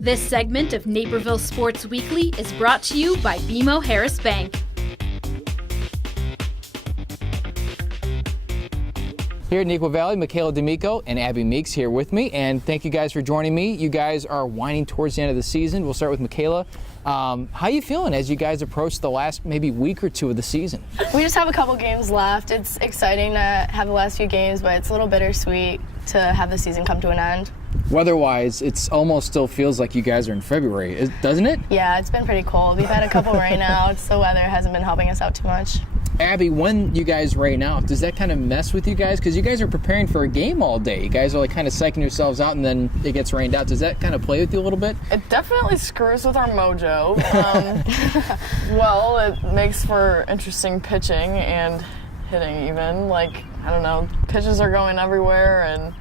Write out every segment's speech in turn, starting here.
This segment of Naperville Sports Weekly is brought to you by BMO Harris Bank. Here at Neuqua Valley, Mikaela Domico and Abby Meeks here with me, and thank you guys for joining me. You guys are winding towards the end of the season. We'll start with Mikaela. How you feeling as you guys approach the last maybe week or two of the season? We just have a couple games left. It's exciting to have the last few games, but it's a little bittersweet to have the season come to an end. Weather-wise, it's almost still feels like you guys are in February, doesn't it? Yeah, it's been pretty cold. We've had a couple rainouts. The weather hasn't been helping us out too much. Abby, when you guys rain out, does that kind of mess with you guys? Because you guys are preparing for a game all day. You guys are like kind of psyching yourselves out, and then it gets rained out. Does that kind of play with you a little bit? It definitely screws with our mojo. Well, it makes for interesting pitching and hitting even. Like, I don't know, pitches are going everywhere, and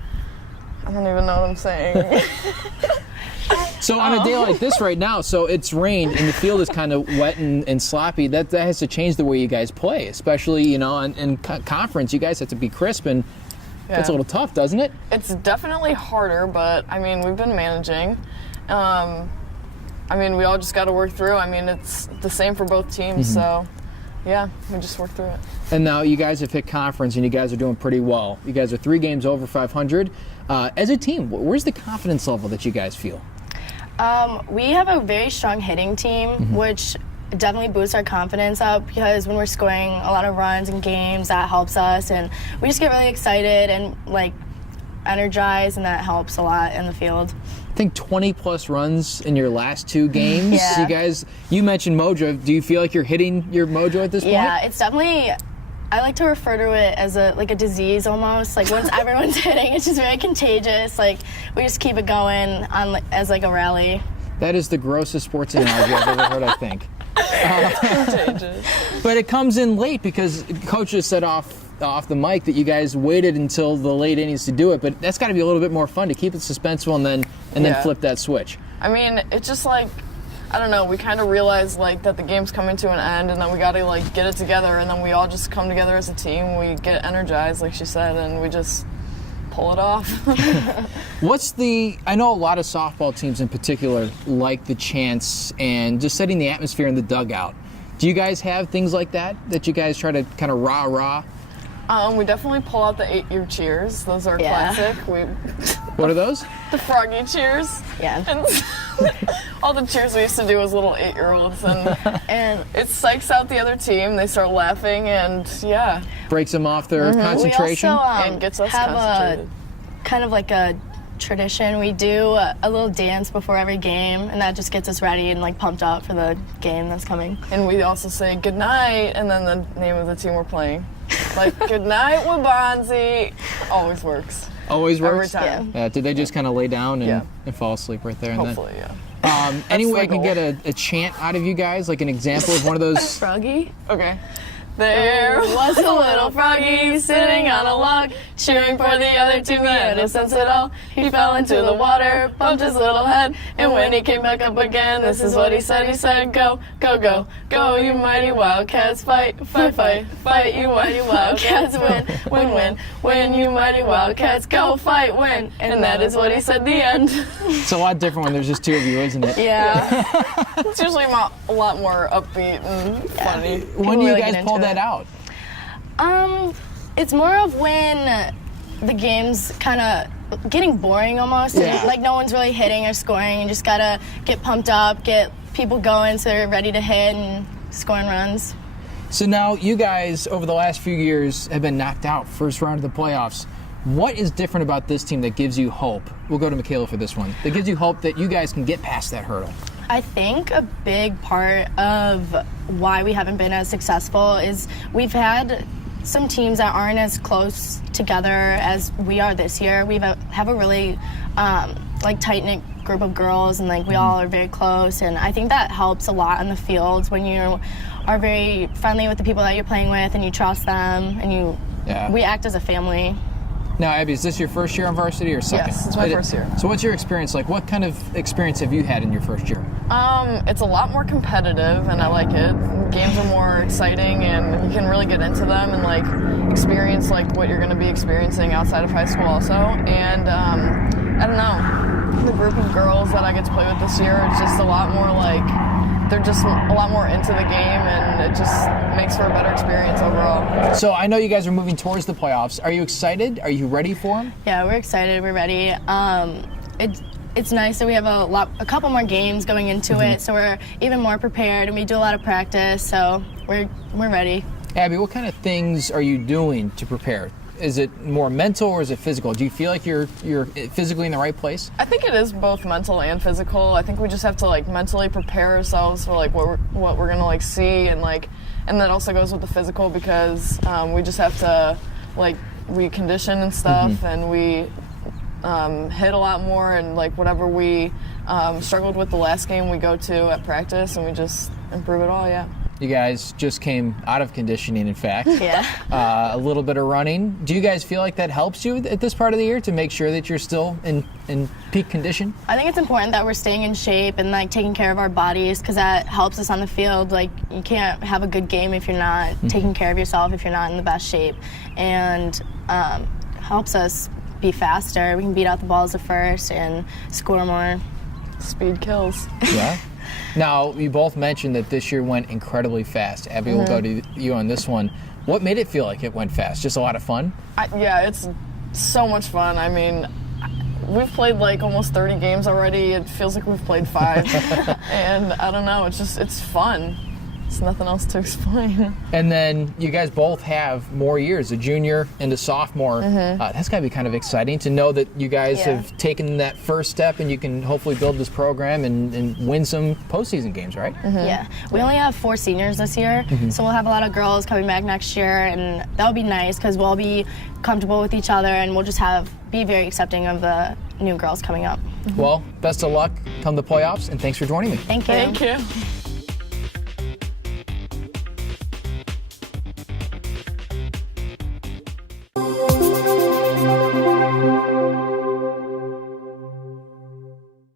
I don't even know what I'm saying. So on a day like this right now, so it's rained and the field is kind of wet and sloppy. That has to change the way you guys play, especially, you know, in conference. You guys have to be crisp, and that's a little tough, doesn't it? It's definitely harder, but, I mean, we've been managing. I mean, we all just got to work through. I mean, it's the same for both teams, so, yeah, we just work through it. And now you guys have hit conference, and you guys are doing pretty well. You guys are 3 games over 500. As a team, where's the confidence level that you guys feel? We have a very strong hitting team, which definitely boosts our confidence up, because when we're scoring a lot of runs in games, that helps us, and we just get really excited and like energized, and that helps a lot in the field. I think 20-plus runs in your last 2 games. Yeah. You mentioned mojo. Do you feel like you're hitting your mojo at this point? Yeah, it's definitely, I like to refer to it as a disease almost. Like once everyone's hitting, it's just very contagious. Like we just keep it going on as like a rally. That is the grossest sports analogy I've ever heard, I think. Contagious. But it comes in late because Coach just said off the mic that you guys waited until the late innings to do it. But that's got to be a little bit more fun to keep it suspenseful and then flip that switch. I mean, it's just like, I don't know, we kind of realized like that the game's coming to an end, and then we got to like get it together, and then we all just come together as a team. We get energized, like she said, and we just pull it off. I know a lot of softball teams in particular like the chants and just setting the atmosphere in the dugout. Do you guys have things like that you guys try to kind of rah-rah? We definitely pull out the 8-year cheers. Those are classic. What are those? The froggy cheers. Yeah. And all the cheers we used to do as little 8-year-olds, and it psychs out the other team. They start laughing, and breaks them off their concentration. We also and gets us have concentrated. kind of like a tradition. We do a little dance before every game, and that just gets us ready and like pumped up for the game that's coming. And we also say good night, and then the name of the team we're playing. Like, good night, Wabanzi. Always works. Always works? Every time. Yeah. Did they just kind of lay down and fall asleep right there? Hopefully, Any way the I can goal. get a chant out of you guys, like an example of one of those? Froggy? Okay. There was a little froggy sitting on a log, cheering for the other team. He had no sense at all. He fell into the water, bumped his little head, and when he came back up again, this is what he said. He said, go, go, go, go, you mighty Wildcats, fight, fight, fight, fight, you mighty Wildcats, win, win, win, win, you mighty Wildcats, go, fight, win. And that is what he said, the end. It's a lot different when there's just 2 of you, isn't it? Yeah. It's usually a lot more upbeat and funny. When do you guys pull that out? It's more of when the game's kind of getting boring almost. Yeah. Like no one's really hitting or scoring. You just gotta get pumped up, get people going so they're ready to hit and scoring runs. So now you guys, over the last few years, have been knocked out first round of the playoffs. What is different about this team that gives you hope? We'll go to Mikaela for this one. That gives you hope that you guys can get past that hurdle. I think a big part of why we haven't been as successful is we've had some teams that aren't as close together as we are this year. We have a really tight-knit group of girls, and we all are very close, and I think that helps a lot on the field when you are very friendly with the people that you're playing with and you trust them, and we act as a family. Now, Abby, is this your first year on varsity or second? Yes, it's my first year. So what's your experience like? What kind of experience have you had in your first year? It's a lot more competitive, and I like it. Games are more exciting, and you can really get into them and experience what you're going to be experiencing outside of high school also. And I don't know, the group of girls that I get to play with this year is just a lot more like, they're just a lot more into the game, and it just makes for a better experience overall. So I know you guys are moving towards the playoffs. Are you excited? Are you ready for them? Yeah, we're excited. We're ready. It's nice that we have a couple more games going into it, so we're even more prepared, and we do a lot of practice, so we're ready. Abby, what kind of things are you doing to prepare? Is it more mental or is it physical? Do you feel like you're physically in the right place? I think it is both mental and physical. I think we just have to like mentally prepare ourselves for like what we're gonna like see, and that also goes with the physical, because we just have to like recondition and stuff, and we hit a lot more, and like whatever we struggled with the last game we go to at practice, and we just improve it all. Yeah. You guys just came out of conditioning, in fact. Yeah. A little bit of running. Do you guys feel like that helps you at this part of the year to make sure that you're still in peak condition? I think it's important that we're staying in shape and like taking care of our bodies, because that helps us on the field. Like, you can't have a good game if you're not taking care of yourself, if you're not in the best shape, and helps us be faster. We can beat out the balls at first and score more. Speed kills. Yeah. Now, you both mentioned that this year went incredibly fast. Abby, we'll go to you on this one. What made it feel like it went fast? Just a lot of fun? Yeah, it's so much fun. I mean, we've played like almost 30 games already. It feels like we've played 5. And I don't know, it's fun. There's nothing else to explain. And then you guys both have more years, a junior and a sophomore. That's got to be kind of exciting to know that you guys have taken that first step, and you can hopefully build this program and win some postseason games, right? Yeah. We only have 4 seniors this year, so we'll have a lot of girls coming back next year, and that'll be nice because we'll all be comfortable with each other, and we'll just be very accepting of the new girls coming up. Well, best of luck come the playoffs, and thanks for joining me. Thank you. Thank you.